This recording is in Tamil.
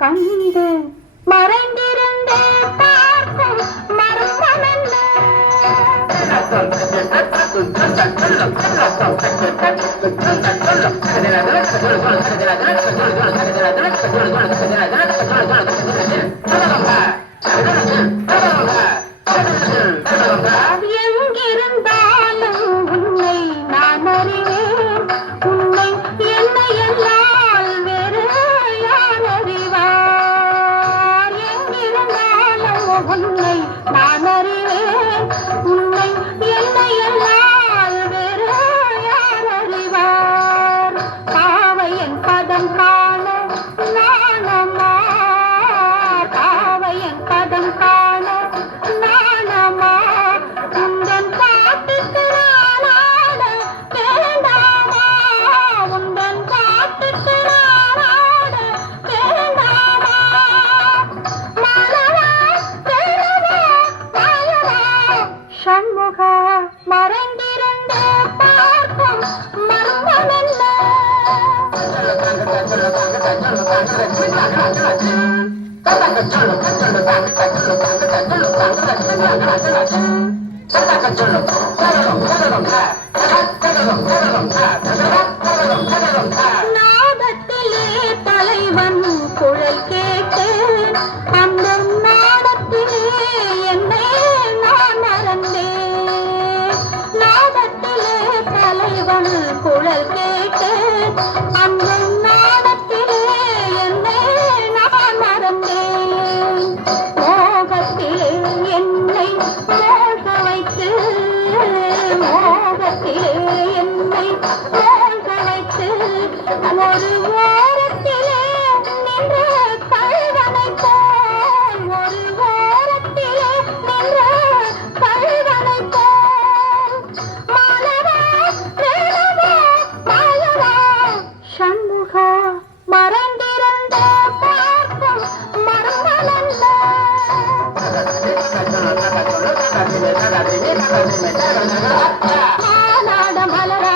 கண்டு மறைந்திருந்தே பார்க்கும் மர்மம் என்ன? எங்கிருந்தாலும் உன்னை நான் அறிவேன். உன்னை என்னை எல்லால் வேறு யார் அறிவார்? எங்கிருந்தாலும் உன்னை நான் அறிவேன். உன்னை என்னை எல்லால் வேறு யார் அறிவார்? பாவையன் பதம் காண நாணமா? பாவையன் பதம் காண நாணமா? உந்தன் பாட்டுக்கு நான் ஆட வேண்டாமா? உந்தன் பாட்டுக்கு நான் ஆட வேண்டாமா? மலரா வேணவா மாயவா சண்முகா மறைந்திருந்து பார்க்கும் மர்மம் என்ன? நாதத்திலே தலைவன் குழல் கேட்டு அந்த நாடத்திலே என்னை நான் மறந்தேன். நாதத்திலே தலைவன் குழல் கேட்டு அந்த நாடத்திலே என்னை நான் மறந்தேன். மோகத்திலே என்னை மோக வைத்து, மோகத்திலே என்னை மோக வைத்து ஒரு ஓரத்திலே நின்று கள்வனை போல், ஒரு ஓரத்திலே நின்று கள்வனை போல். மாலவா வேணவா மாயவா சண்முகா மறைந்திருந்த பார்க்கும் மர்மம் என்ன? ஆனாட மலரா